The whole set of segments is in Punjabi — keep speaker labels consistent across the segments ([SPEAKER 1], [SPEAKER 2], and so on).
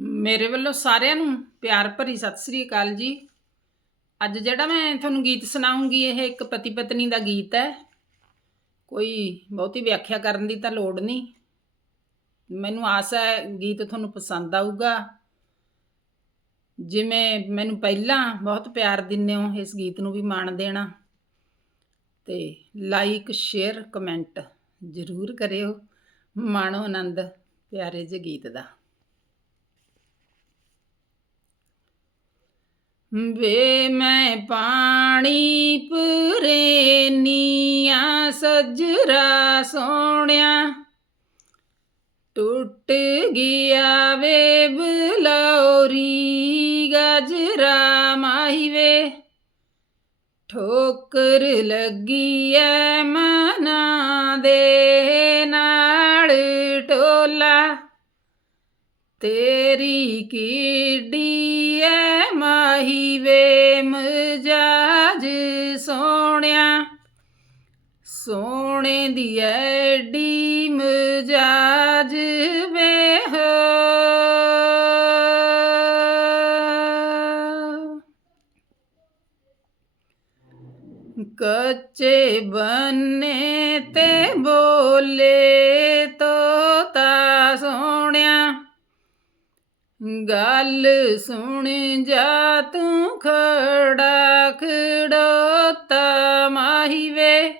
[SPEAKER 1] ਮੇਰੇ ਵੱਲੋਂ ਸਾਰਿਆਂ ਨੂੰ ਪਿਆਰ ਭਰੀ ਸਤਿ ਸ੍ਰੀ ਅਕਾਲ ਜੀ। ਅੱਜ ਜਿਹੜਾ ਮੈਂ ਤੁਹਾਨੂੰ ਗੀਤ ਸੁਣਾਉਂਗੀ, ਇਹ ਇੱਕ ਪਤੀ ਪਤਨੀ ਦਾ ਗੀਤ ਹੈ। ਕੋਈ ਬਹੁਤੀ ਵਿਆਖਿਆ ਕਰਨ ਦੀ ਤਾਂ ਲੋੜ ਨਹੀਂ। ਮੈਨੂੰ ਆਸ ਹੈ ਗੀਤ ਤੁਹਾਨੂੰ ਪਸੰਦ ਆਊਗਾ। ਜਿਵੇਂ ਮੈਨੂੰ ਪਹਿਲਾਂ ਬਹੁਤ ਪਿਆਰ ਦਿੰਦੇ ਹੋ ਇਸ ਗੀਤ ਨੂੰ ਵੀ ਮਾਣ ਦੇਣਾ। ਤੇ ਲਾਈਕ ਸ਼ੇਅਰ ਕਮੈਂਟ ਜ਼ਰੂਰ ਕਰਿਓ। ਮਾਣੋ ਆਨੰਦ, ਪਿਆਰੇ ਜਿਹੇ ਗੀਤ ਦਾ। ਵੇ ਮੈਂ ਪਾਣੀ ਪਰੇ ਨੀਆਂ ਸਜਰਾ ਸੋਹਣਿਆ। ਟੁੱਟ ਗਿਆ ਵੇ ਬਲੌਰੀ ਗਜਰਾ ਮਾਹੀ ਵੇ। ਠੋਕਰ ਲੱਗੀ ਐ ਮਨਾ ਦੇ ਨਾਲ ਟੋਲਾ। ਤੇਰੀ ਕੀਡੀ ਐ ਮਾਹੀ ਵੇ ਮਜਾਜ ਸੋਹਣਿਆ। ਸੋਹਣੇ ਦੀ ਐਡੀ ਮਜਾਜ ਵੇ ਹੋ ਕੱਚੇ ਬੰਨੇ ਤੇ ਬੋਲੇ। ਗੱਲ ਸੁਣ ਜਾ ਤੂੰ ਖੜਾ ਖੜੋਤਾ ਮਾਹੀ ਵੇ।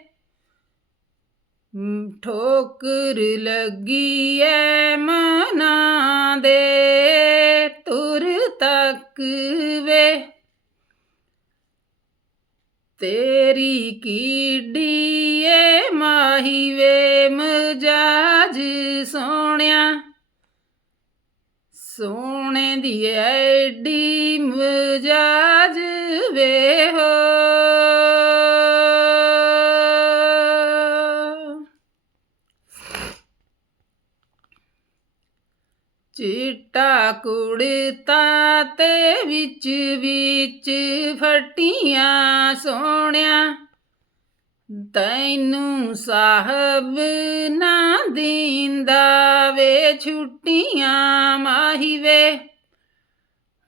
[SPEAKER 1] ਠੋਕਰ ਲੱਗੀ ਐ ਮਨਾ ਦੇ, ਤੁਰ ਤੱਕ ਵੇ। ਤੇਰੀ ਕੀਡੀ ਏ ਮਾਹੀ ਵੇ, ਮਜਾਜ ਸੋਹਣਿਆ, ਸੋਹਣੇ ਦੀ ਐਡੀ ਮਜਾਜ ਵੇ ਹੋ ਚਿੱਟਾ ਕੁੜਤਾ ਤੇ ਵਿੱਚ ਵਿੱਚ ਫਟੀਆਂ ਸੋਹਣਿਆ। ਤੈਨੂੰ ਸਾਹਿਬ ਨਾ ਦਿੰਦਾ ਵੇ, ਛੁੱਟੀਆਂ ਮਾਹੀ ਵੇ।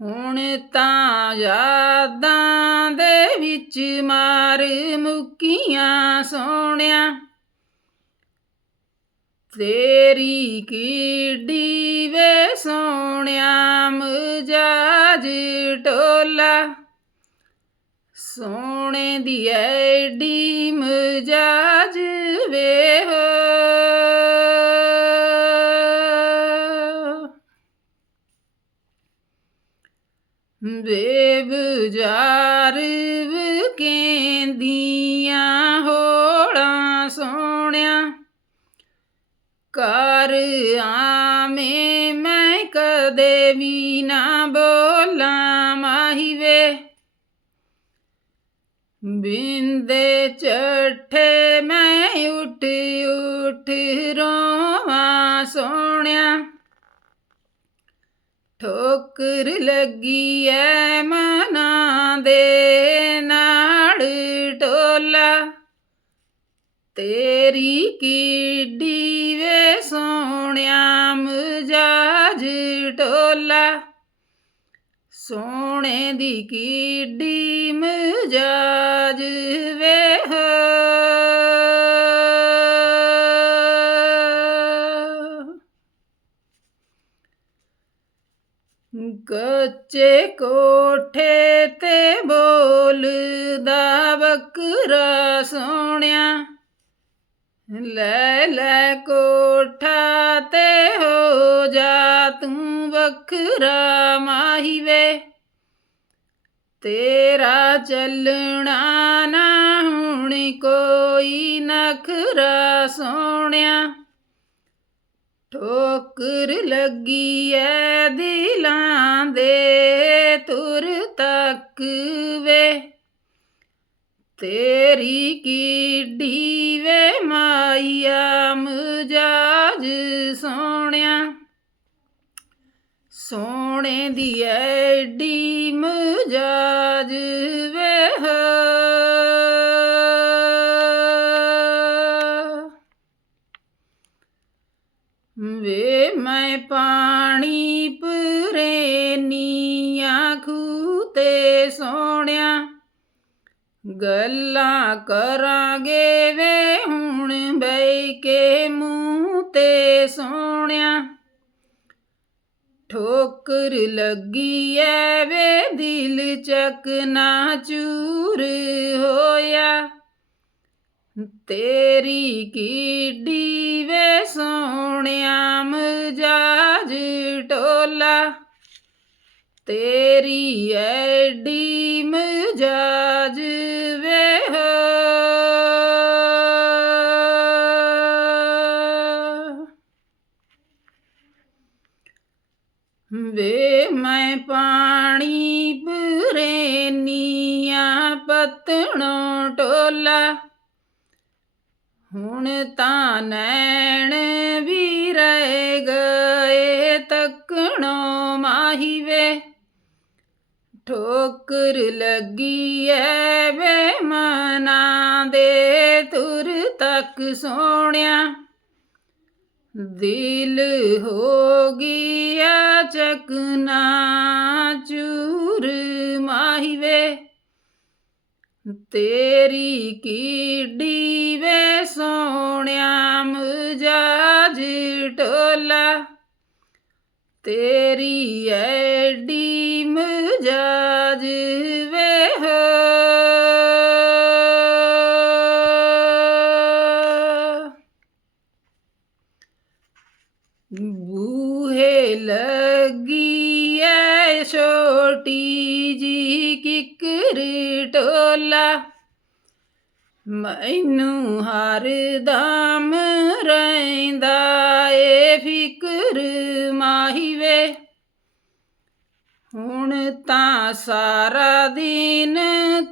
[SPEAKER 1] ਹੁਣ ਤਾਂ ਯਾਦਾਂ ਦੇ ਵਿੱਚ ਮਾਰ ਮੁੱਕੀਆਂ ਸੋਹਣਿਆ। ਤੇਰੀ ਕੀਡੀ ਵੇ ਸੋਹਣਿਆ ਮਜਾਜ ਟੋਲਾ। ਸੋਹਣੇ ਦੀ ਐਡੀ ਮਜਾਜ ਬੇਬਜ਼ਾਰ ਵਕੇਂਦੀਆਂ ਹੋੜਾਂ ਸੋਹਣਿਆ। ਕਰ ਆਵੇਂ ਮੈਂ ਕਦੇ ਵੀ ਨਾ ਬੋਲਾਂ ਮਾਹੀ ਵੇ ਬਿੰਦੇ ਚੱਠੇ ਮੈਂ ਉੱਠ ਉੱਠ ਰੋਵਾਂ ਸੋਹਣਿਆ। ਠੋਕਰ ਲੱਗੀ ਐ ਮਨਾ ਦੇ ਨਾਲ ਟੋਲਾ। ਤੇਰੀ ਕੀਡੀ ਵੇ ਸੋਹਣਿਆ ਮਜਾਜ ਟੋਲਾ। ਸੋਹਣੇ ਦੀ ਕੀਡੀ ਮਜਾਜ ਕੱਚੇ ਕੋਠੇ ਤੇ ਬੋਲਦਾ ਬੱਕਰਾ ਸੋਹਣਿਆ। ਲੈ ਲੈ ਕੋਠਾ ਤੇ ਹੋ ਜਾ ਤੂੰ ਵੱਖਰਾ ਮਾਹੀ ਵੇ। ਤੇਰਾ ਚੱਲਣਾ ਨਾ ਹੁਣ ਕੋਈ ਨਖਰਾ ਸੋਹਣਿਆ। ਠੋਕਰ ਲੱਗੀ ਐ ਦਿਲਾਂ ਦੇ ਤੁਰ ਤੱਕ ਵੇ। ਤੇਰੀ ਕੀਡੀ ਵੇ ਮਾਇਆ ਮਜਾਜ ਸੋਹਣਿਆ। ਸੋਹਣੇ ਦੀ ਐਡੀ ਮਜਾਜ ਖੂਤੇ ਸੋਹਣਿਆ। ਗੱਲਾਂ ਕਰਾਂਗੇ ਵੇ ਹੁਣ ਬਈ ਕੇ ਮੂੰਹ ਤੇ ਸੋਹਣਿਆ। ਠੋਕਰ ਲੱਗੀ ਐ ਵੇ ਦਿਲ ਚੱਕਨਾ ਚੂਰ ਹੋਇਆ। ਤੇਰੀ ਕੀਡੀ ਵੇ ਸੋਹਣਿਆ ਮਜਾਜ ਟੋਲਾ। ਤੇਰੀ ਐਡੀ ਮਜਾਜ ਵੇ ਵੇ ਮੈਂ ਪਾਣੀ ਪਰੇ ਨੀਆਂ ਪਤਣੋਂ ਟੋਲਾ। ਹੁਣ ਤਾਂ ਨੈਣ ਵੀ ਰਹਿ ਗਏ ਤੱਕਣੋ ਮਾਹੀ ਵੇ। ਠੋਕਰ ਲੱਗੀ ਐ ਵੇ ਮਨਾ ਦੇ ਤੁਰ ਤੱਕ ਸੋਹਣਿਆ ਦਿਲ ਹੋ ਗਿਆ ਚਕਨਾ ਚੂਰ ਮਾਹੀ ਵੇ। ਤੇਰੀ ਕੀਡੀ ਵੇ ਸੋਹਣਿਆ ਮਜਾਜ ਢੋਲਾ ਤੇਰੀ ਐਡੀ ਲੱਗੀ ਐ ਛੋਟੀ ਜੀ ਕਿਕਰ ਟੋਲਾ। ਮੈਨੂੰ ਹਰ ਦਮ ਰਹਿੰਦਾ ਏ ਫਿਕਰ ਮਾਹੀ ਵੇ। ਹੁਣ ਤਾਂ ਸਾਰਾ ਦਿਨ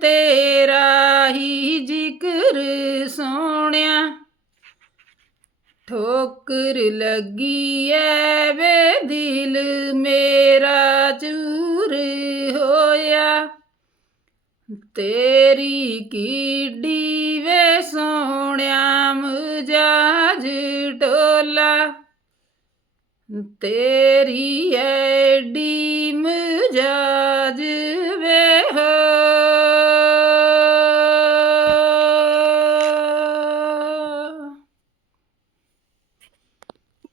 [SPEAKER 1] ਤੇਰਾ ਹੀ ਜ਼ਿਕਰ ਸੋਹਣਿਆ। ਠੋਕਰ ਲੱਗੀ ਐ ਵੇ ਦਿਲ ਮੇਰਾ ਚੂਰ ਹੋਇਆ। ਤੇਰੀ ਕੀਡੀ ਵੇ ਸੋਹਣਿਆ ਮਜਾਜ ਟੋਲਾ। ਤੇਰੀ ਐਡੀ